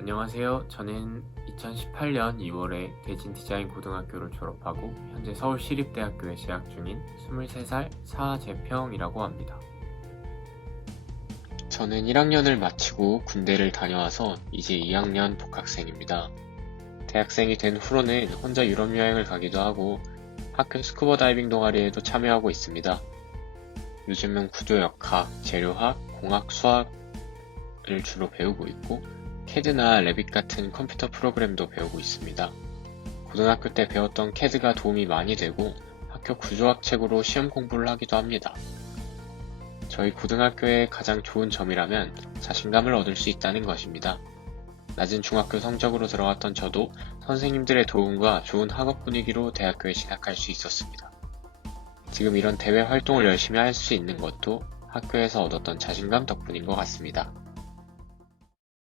안녕하세요. 저는 2018년 2월에 대진 디자인 고등학교를 졸업하고 현재 서울시립대학교에 재학 중인 23살 사재평이라고 합니다. 저는 1학년을 마치고 군대를 다녀와서 이제 2학년 복학생입니다. 대학생이 된 후로는 혼자 유럽 여행을 가기도 하고 학교 스쿠버 다이빙 동아리에도 참여하고 있습니다. 요즘은 구조역학, 재료학, 공학, 수학을 주로 배우고 있고 캐드나 레빗 같은 컴퓨터 프로그램도 배우고 있습니다. 고등학교 때 배웠던 캐드가 도움이 많이 되고 학교 구조학 책으로 시험 공부를 하기도 합니다. 저희 고등학교의 가장 좋은 점이라면 자신감을 얻을 수 있다는 것입니다. 낮은 중학교 성적으로 들어갔던 저도 선생님들의 도움과 좋은 학업 분위기로 대학교에 진학할 수 있었습니다. 지금 이런 대외 활동을 열심히 할 수 있는 것도 학교에서 얻었던 자신감 덕분인 것 같습니다.